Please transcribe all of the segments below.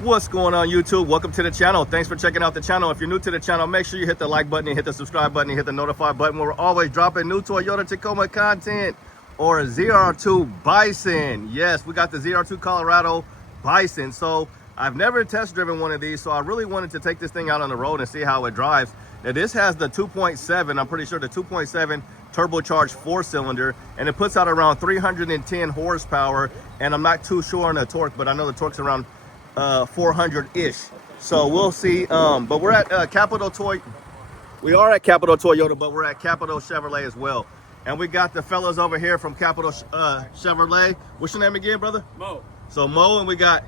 What's going on, YouTube? Welcome to the channel. Thanks for checking out the channel. If you're new to the channel, make sure you hit the like button and hit the subscribe button and hit the notify button. We're always dropping new Toyota Tacoma content or ZR2 Bison. Yes, we got the ZR2 Colorado Bison. So I've never test driven one of these, so I really wanted to take this thing out on the road and see how it drives. Now this has the 2.7, I'm pretty sure the 2.7 turbocharged 4-cylinder, and it puts out around 310 horsepower, and I'm not too sure on the torque, but I know the torque's around 400-ish. So we'll see. But we're at Capital Toy. We are at Capital Toyota, but we're at Capital Chevrolet as well. And we got the fellas over here from Capital Chevrolet. What's your name again, brother? Moe. So Moe, and we got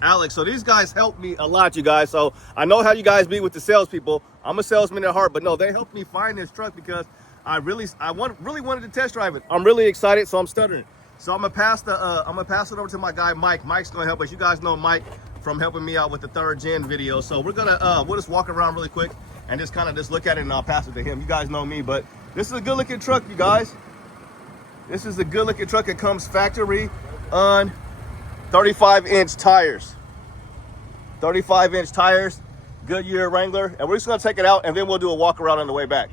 Alex. So these guys helped me a lot, you guys. So I know how you guys be with the salespeople. I'm a salesman at heart, but no, they helped me find this truck because I really wanted to test drive it. I'm really excited, so I'm stuttering. So I'm gonna pass it over to my guy Mike. Mike's gonna help us. You guys know Mike from helping me out with the 3rd gen video. So we're gonna we'll just walk around really quick and just kind of just look at it, and I'll pass it to him. You guys know me, but this is a good looking truck, you guys. This is a good looking truck. It comes factory on 35-inch tires. 35-inch tires, Goodyear Wrangler, and we're just gonna take it out and then we'll do a walk around on the way back.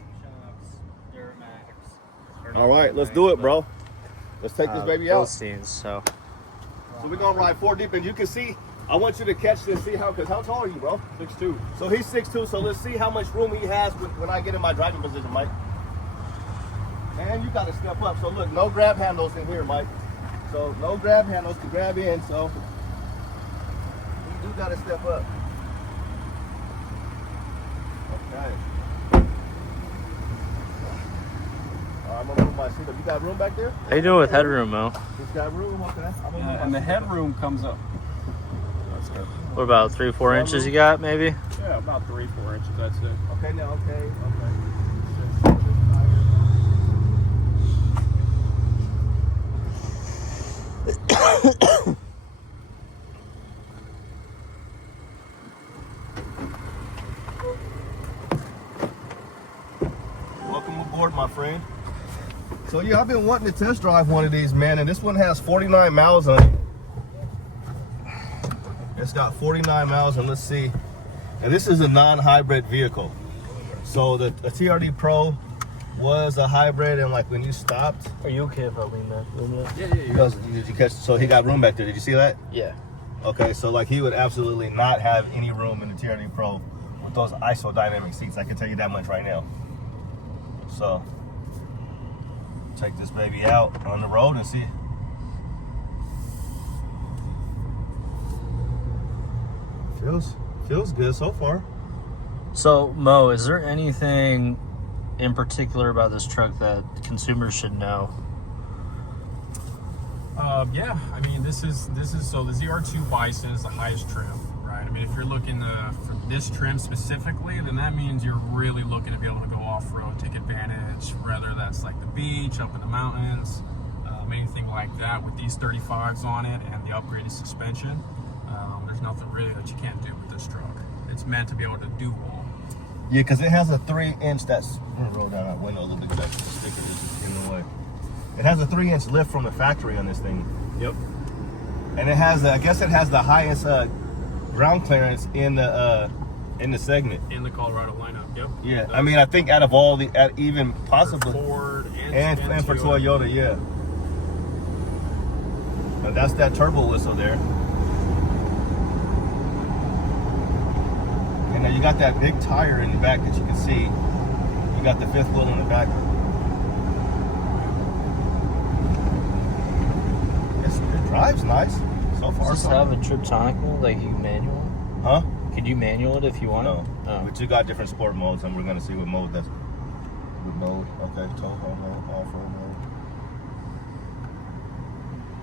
All right, let's do it, bro. Let's take this baby out. So we're gonna ride 4 deep, and you can see, I want you to catch this, see how, because how tall are you, bro? 6'2". So he's 6'2", so let's see how much room he has when I get in my driving position, Mike. Man, you gotta step up. So look, no grab handles in here, Mike. So no grab handles to grab in, so you do gotta step up. Okay. I'm gonna move my seat up. You got room back there? how you doing with headroom, Mo? He's got room, okay. Yeah, and the headroom comes up. That's good. What about 3-4 inches you got, maybe? Yeah, about 3-4 inches. That's it. Okay, now, okay. Welcome aboard, my friend. So yeah, I've been wanting to test drive one of these, man, and this one has 49 miles on it. It's got 49 miles, and let's see. And this is a non-hybrid vehicle. So the TRD Pro was a hybrid, and like when you stopped, Are you okay if I lean that? Yeah. did you catch? So he got room back there. Did you see that? Yeah. Okay, so like he would absolutely not have any room in the TRD Pro with those isodynamic seats. I can tell you that much right now. So take this baby out on the road and see. Feels good so far. So, Mo, is there anything in particular about this truck that consumers should know? Yeah, I mean, this is so the ZR2 Bison is the highest trim, right? I mean, if you're looking for this trim specifically, then that means you're really looking to be able to go off-road, take advantage, whether that's like the beach, up in the mountains, anything like that. With these 35s on it and the upgraded suspension, there's nothing really that you can't do with this truck. It's meant to be able to do all. Yeah, because it has a 3-inch. That's I'm gonna roll down that window a little bit because that sticker is in the way. It has a 3-inch lift from the factory on this thing. Yep. And it has, I guess, it has the highest ground clearance in the segment. In the Colorado lineup. Yep. Yeah, I mean, I think out of all the, even possibly for Ford and for Toyota, yeah. But that's that turbo whistle there. And now you got that big tire in the back that you can see. You got the 5th wheel in the back. It drives nice so far. Does this have a Triptonic mode, like you can manual it? Huh? Could you manual it if you want? No. Oh. But you got different sport modes, and we're gonna see what mode that's. What mode? Okay, tow mode, off-road mode.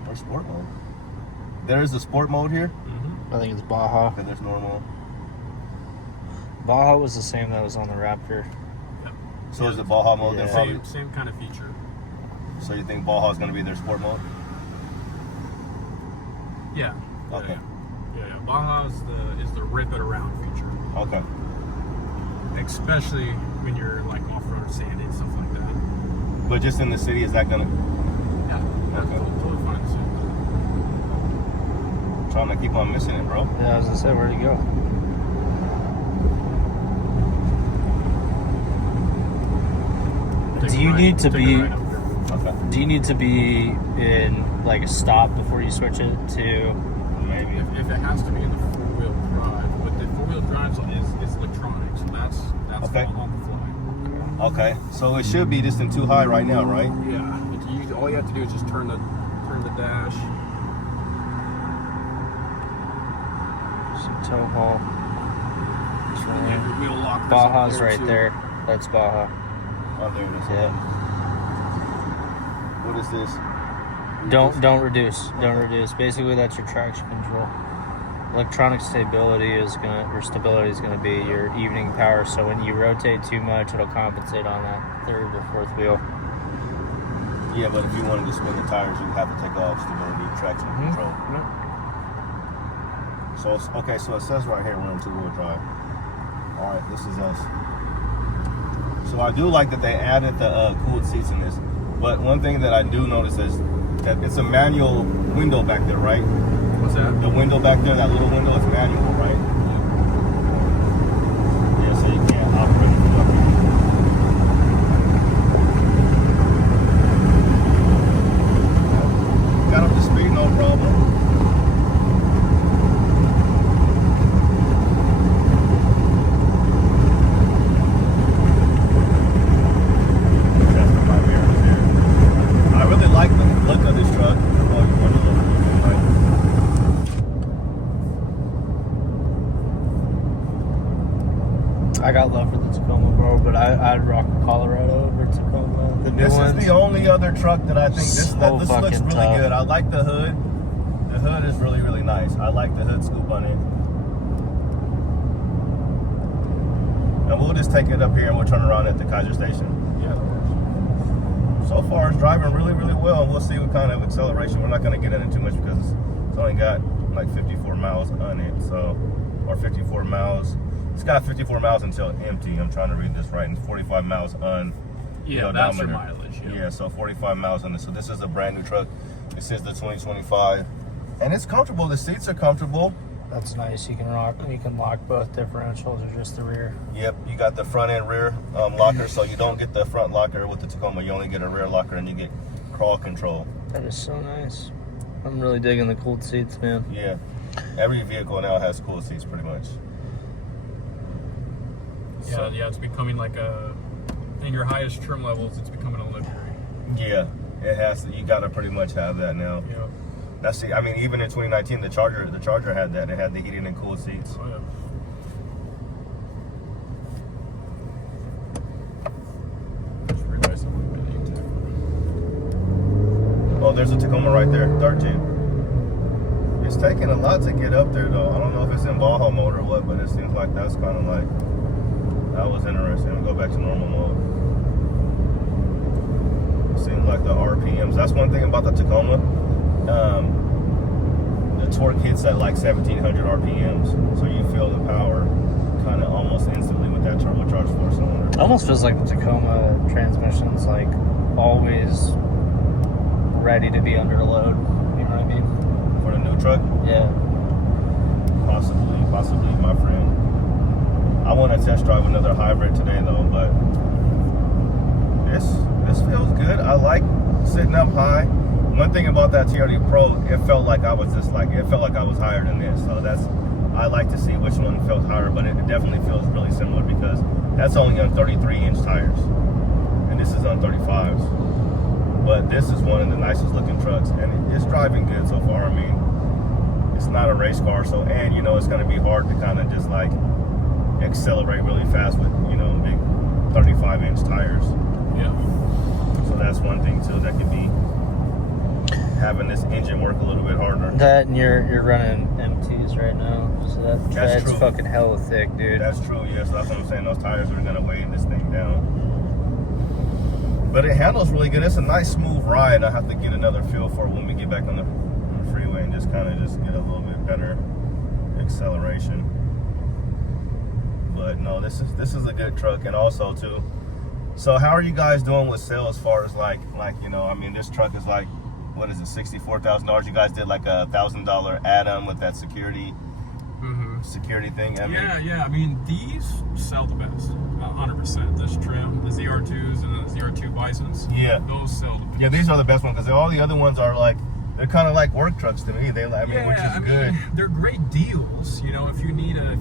Or sport mode. There is a sport mode here. I think it's Baja. And there's normal. Baja was the same that was on the Raptor. Yep. So is the Baja mode then Yeah. probably? Same kind of feature. So you think Baja is going to be their sport mode? Yeah. Okay. Yeah. Baja is the rip it around feature. Okay. Especially when you're like off-road or sandy and stuff like that. But just in the city, is that going to? Yeah. That's Okay. totally fine. trying to keep on missing it, bro. Yeah, I was gonna say, where'd he go? Do you need to be? Okay. Do you need to be in like a stop before you switch it to? Maybe. If it has to be in the four-wheel drive, but the four-wheel drive is electronic, so that's okay. on the fly. Okay, so it should be just in too high right now, right? Yeah. All you have to do is just turn the dash. Some tow haul. We'll lock this up Baja's there right too. there. That's Baja. Oh, there it is. Yeah. What is this? Don't reduce. Don't reduce. Basically, that's your traction control. Electronic stability is gonna be your evening power. So when you rotate too much, it'll compensate on that third or fourth wheel. Yeah, but if you wanted to spin the tires, you have to take off stability, traction control. So okay, so it says right here we're in two-wheel drive. All right, this is us. So I do like that they added the cooled seats in this, but one thing that I do notice is that it's a manual window back there, right? What's that? The window back there, that little window, is manual, right? Yeah, so you can't operate it from up here. Got up to speed, no problem. I really like the look of this truck. I got love for the Tacoma, bro, but I'd rock a Colorado over Tacoma. The new This ones. is the only other truck that I think this So looks really fucking tough. good. I like the hood. The hood is really, really nice. I like the hood scoop on it. And we'll just take it up here and we'll turn around at the Kaiser station. Yeah. So far it's driving really, really well, and we'll see what kind of acceleration. We're not going to get into too much because it's only got like 54 miles on it, so, or 54 miles. It's got 54 miles until empty. I'm trying to read this right, and 45 miles on. Yeah, that's your mileage. Yeah, so 45 miles on this. So this is a brand new truck. This is the 2025, and it's comfortable. The seats are comfortable. That's nice. You can lock both differentials or just the rear. Yep, you got the front and rear locker, so you don't get the front locker with the Tacoma. You only get a rear locker, and you get crawl control. That is so nice. I'm really digging the cooled seats, man. Yeah, every vehicle now has cooled seats, pretty much. Yeah, yeah, it's becoming like in your highest trim levels, it's becoming a luxury. Yeah, it has to. You got to pretty much have that now. Yeah. That's the. I mean, even in 2019, the Charger had that. It had the heating and cooled seats. Oh, yeah. Just realized something really too. Oh, there's a Tacoma right there, dark Jeep. It's taking a lot to get up there, though. I don't know if it's in Baja mode or what, but it seems like that's kind of like. That was interesting. We'll go back to normal mode. Seems like the RPMs. That's one thing about the Tacoma. The torque hits at like 1700 RPMs, so you feel the power kind of almost instantly with that turbocharged four-cylinder. It almost feels like the Tacoma transmission's like always ready to be under load. You know what I mean? For the new truck? Yeah. Possibly, my friend. I want to test drive another hybrid today though, but this feels good. I like sitting up high. One thing about that TRD Pro, it felt like I was higher than this. So I like to see which one felt higher, but it definitely feels really similar because that's only on 33-inch tires, and this is on 35s. But this is one of the nicest looking trucks, and it's driving good so far. I mean, it's not a race car, so, and you know, it's going to be hard to kind of just like accelerate really fast with, you know, big 35-inch tires. Yeah. So that's one thing too that could be having this engine work a little bit harder. That and you're running MTs right now, so that's true. fucking hella thick, dude. That's true, yeah. So that's what I'm saying. Those tires are gonna weigh this thing down. But it handles really good. It's a nice smooth ride. I have to get another feel for it when we get back on the freeway and just kind of just get a little bit better acceleration. But no, this is a good truck, and also too. So how are you guys doing with sales as far as like you know? I mean, this truck is like what is it, $64,000. You guys did like a $1,000 add-on with that security thing. I mean, I mean, these sell the best, 100%. This trim, the ZR2s and the ZR2 Bisons, those sell the best. Yeah, these are the best ones because all the other ones are like, they're kind of like work trucks to me. Which is good. They're great deals. You know, if you need a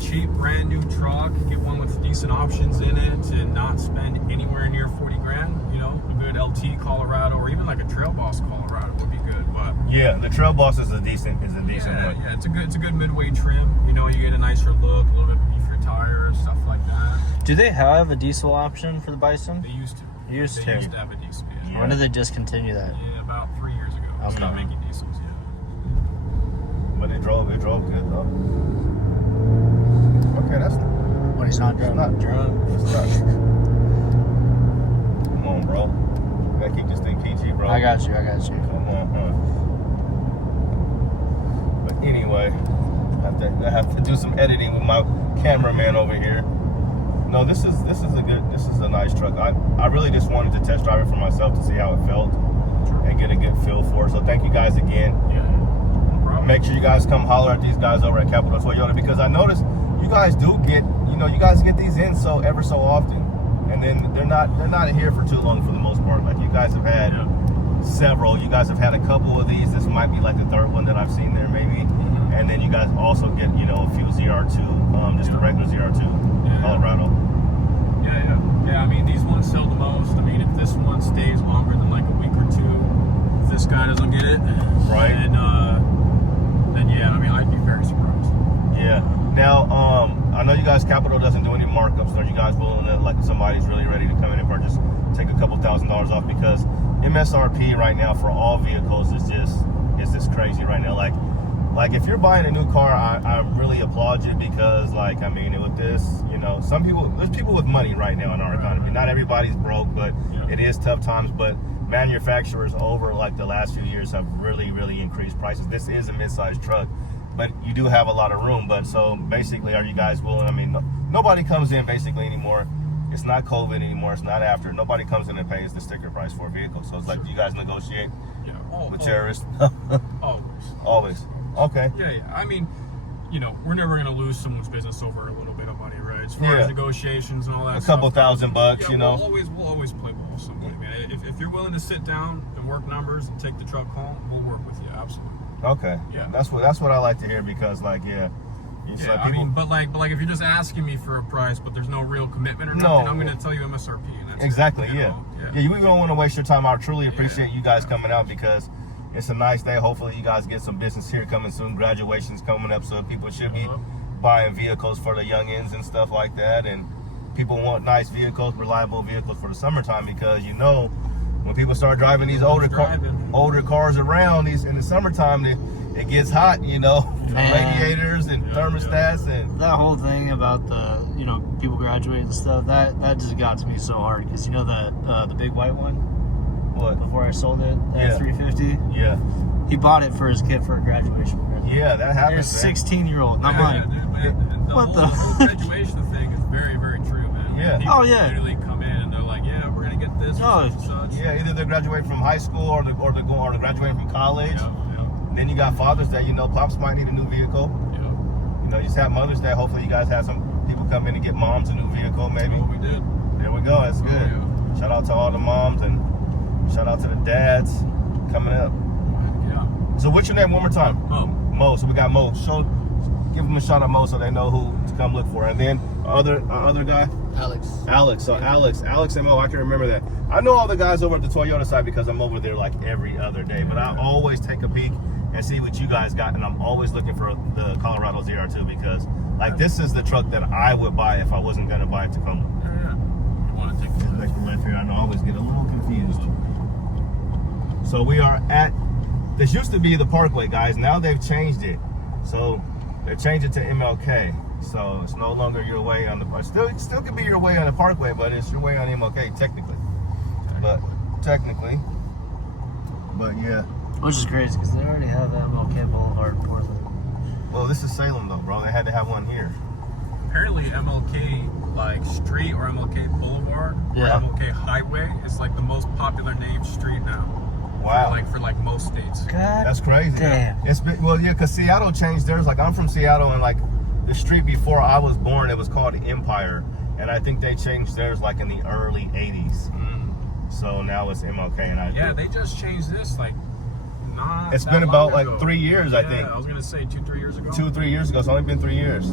cheap brand new truck, get one with decent options in it, and not spend anywhere near 40 grand. You know, a good LT Colorado or even like a Trail Boss Colorado would be good. But yeah, the Trail Boss is a decent one. Yeah, it's a good midway trim. You know, you get a nicer look, a little bit beefier tires, stuff like that. Do they have a diesel option for the Bison? They used to. They used to have a diesel. Yeah. When did they discontinue that? Yeah, about 3 years ago. Okay. Stopped making diesels. Yeah. But it drove good though. Okay, that's When he's not drunk. not drunk. It's not. Come on, bro. You gotta keep this thing PG, bro. I got you. Come on, But anyway, I have to do some editing with my cameraman over here. No, this is a nice truck. I really just wanted to test drive it for myself to see how it felt and get a good feel for it. So thank you guys again. Yeah. No problem. Make sure you guys come holler at these guys over at Capital Toyota because I noticed you guys do get, you guys get these in ever so often. And then they're not here for too long for the most part. Like you guys have had several. You guys have had a couple of these. This might be like the third one that I've seen there maybe. And then you guys also get, a few ZR2, just the regular ZR2 Colorado. Yeah, I mean, these ones sell the most. I mean, if this one stays longer than like a week or two, if this guy doesn't get it, right? Then yeah, I mean, I'd be very surprised. Yeah. Now, I know you guys, Capital doesn't do any markups. Are you guys willing to, like, somebody's really ready to come in and purchase, take a couple $1,000s off? Because MSRP right now for all vehicles is just crazy right now. Like if you're buying a new car, I really applaud you because, like, I mean, with this, there's people with money right now in our economy. Not everybody's broke, but it is tough times. But manufacturers over like the last few years have really, really increased prices. This is a mid-sized truck, but you do have a lot of room. But so basically, are you guys willing? I mean, nobody comes in basically anymore. It's not COVID anymore. It's not after. Nobody comes in and pays the sticker price for a vehicle. So it's like, do you guys negotiate with terrorists? Always. Okay. Yeah. I mean, we're never going to lose someone's business over a little bit of money, right? As far as negotiations and all that a couple $1,000 bucks, We'll always play ball with somebody, man. If you're willing to sit down and work numbers and take the truck home, we'll work with you, absolutely. Okay. Yeah. That's what I like to hear because, like, I mean, but like if you're just asking me for a price, but there's no real commitment or nothing, I'm going to tell you MSRP. And that's exactly. it, Yeah, we don't want to waste your time. I truly appreciate you guys coming out because it's a nice day. Hopefully you guys get some business here coming soon. Graduation's coming up, so people should be buying vehicles for the youngins and stuff like that. And people want nice vehicles, reliable vehicles for the summertime because when people start driving these older cars around in the summertime, it gets hot. Radiators and thermostats and that whole thing about the people graduating and stuff. That just got to me so hard because the big white one. What? Before I sold it, that 350. Yeah. He bought it for his kid for a graduation present. Yeah, that happens. There's 16-year-old, not mine. The whole graduation thing is very, very true, man. Yeah. People literally come in and they're like, yeah, we're gonna get this. Such. Yeah, either they're graduating from high school or they're graduating from college. Yeah. Then you got Father's Day. Pops might need a new vehicle. Yeah. You just have Mother's Day. Hopefully, you guys have some people come in and get moms a new vehicle. Maybe. Oh, we did. There we go. That's good. Yeah. Shout out to all the moms and shout out to the dads coming up. Yeah. So what's your name one more time? Mo. So we got Mo. Give them a shout out, Mo, so they know who to come look for. And then our other guy? Alex. So Alex and Mo, I can remember that. I know all the guys over at the Toyota side because I'm over there like every other day. But I always take a peek and see what you guys got. And I'm always looking for the Colorado ZR2 because this is the truck that I would buy if I wasn't going to buy a Tacoma. Yeah. You want to take the left here. I know I always get a little confused. So we are at, this used to be the Parkway, guys. Now they've changed it. So they changed it to MLK. So it's no longer your way on the, still could be your way on the Parkway, but it's your way on MLK technically. But yeah. Which is crazy because they already have MLK Boulevard in Portland. Well, this is Salem though, bro. They had to have one here. Apparently MLK Street or MLK Boulevard or MLK Highway is like the most popular named street now. Wow. For most states. God, That's crazy. damn. It's been, well, yeah, because Seattle changed theirs. Like, I'm from Seattle, and like the street before I was born, it was called Empire, and I think they changed theirs like in the early 80s. So now it's MLK, and Yeah, they just changed this not. It's that been about long ago. like 3 years, I think. I was gonna say 2-3 years ago. 2 or 3 years ago. It's only been 3 years.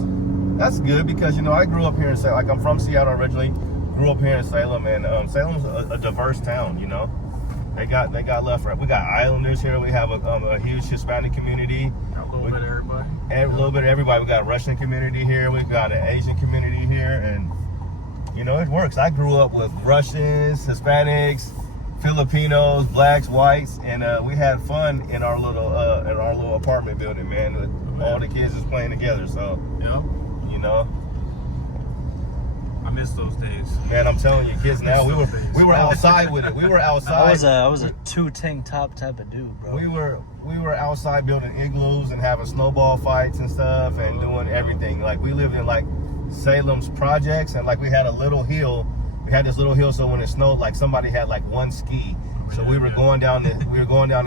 That's good because I grew up here in Salem. Like, I'm from Seattle originally. Grew up here in Salem, and Salem's a diverse town. They got left right. We got Islanders here. We have a huge Hispanic community. Got a little bit of everybody. A little bit of everybody. We got a Russian community here. We've got an Asian community here, and it works. I grew up with Russians, Hispanics, Filipinos, blacks, whites, and we had fun in our little apartment building, man. With all the kids just playing together. So Yep. I miss those days. Man, I'm telling you, kids now, we were outside with it. We were outside. I was a two tank top type of dude, bro. We were outside building igloos and having snowball fights and stuff and doing everything. Like, we lived in like Salem's projects, and like we had a little hill. We had this little hill, so when it snowed, like somebody had like one ski. So we were going down the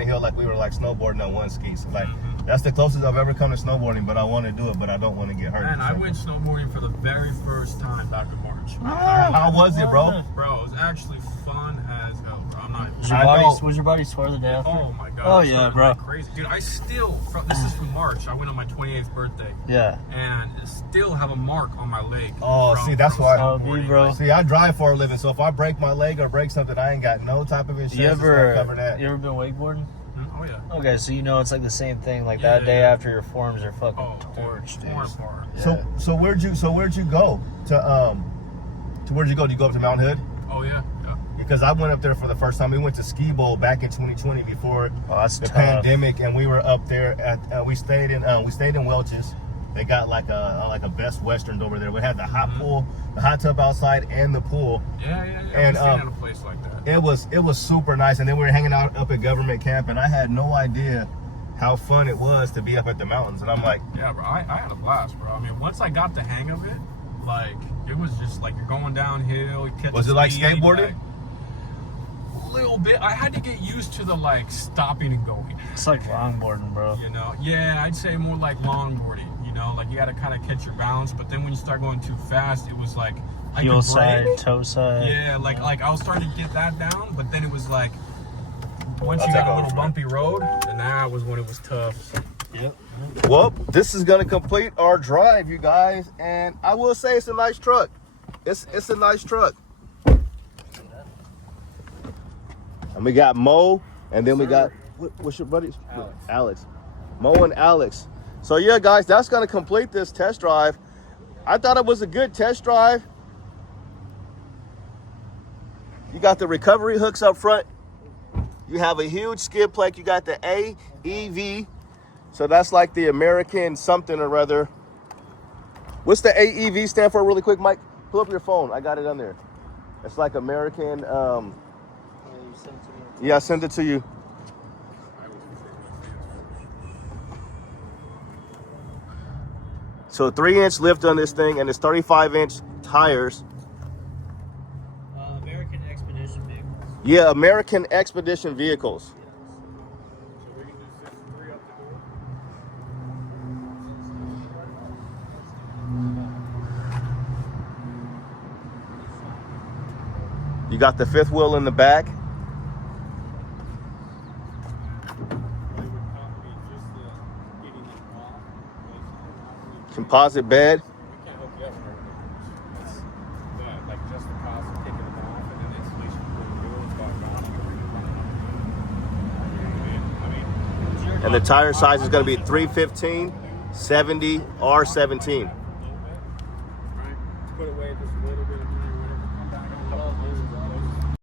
hill like we were like snowboarding on one ski. So like that's the closest I've ever come to snowboarding, but I want to do it, but I don't want to get hurt. Man, I went snowboarding for the very first time back in March. How was it, bro? Bro, it was actually fun as hell, bro. I'm not. Was your body sore the day after? Oh my god. Oh yeah, bro. Crazy, dude. I still. This is from March. I went on my 28th birthday. Yeah. And still have a mark on my leg. Oh, see, that's why. Oh, me, bro. See, I drive for a living, so if I break my leg or break something, I ain't got no type of insurance to cover that. You ever been wakeboarding? Oh yeah. Okay, so it's like the same thing. Like Yeah, that day yeah. after your forms are fucking torched, dude. Torn apart. Yeah. So where'd you go to where'd you go? Did you go up to Mount Hood? Oh yeah. Yeah. Because I went up there for the first time. We went to Ski Bowl back in 2020 before That's the tough. pandemic, and we were up there at we stayed in Welch's. They got like a Best Westerns over there. We had the hot pool, the hot tub outside, and the pool. Yeah. And I've seen at a place like that. It was super nice. And then we were hanging out up at government camp, and I had no idea how fun it was to be up at the mountains. And I'm like, Yeah, bro. I had a blast, bro. I mean, once I got the hang of it, like it was just like you're going downhill. You catch was it like skateboarding? A little bit. I had to get used to the like stopping and going. It's like longboarding, bro. Yeah, I'd say more like longboarding. Like you got to kind of catch your balance, but then when you start going too fast, it was like I Heel could side, brake. toe side. Yeah, like I was starting to get that down, but then it was like once I'll you take got a over, little bro. bumpy road, then that was when it was tough. Yep. well, this is gonna complete our drive, you guys. And I will say it's a nice truck. It's a nice truck. And we got Moe, and then we got what's your buddies? Alex. Moe and Alex. So yeah, guys, that's gonna complete this test drive. I thought it was a good test drive. You got the recovery hooks up front. You have a huge skid plate. You got the AEV. So that's like the American something or other. What's the AEV stand for really quick, Mike? Pull up your phone. I got it on there. It's like American. Yeah, I sent it to you. So 3-inch lift on this thing, and it's 35-inch tires. American Expedition vehicles. Yeah, American Expedition vehicles. You got the fifth wheel in the back. Composite bed. We can't hook you up for it's like just the cost of taking them off and then the installation for the wheels back on. And the tire size is going to be 315, 70, R17. Right? Put away just a little bit of money, whatever, come back on.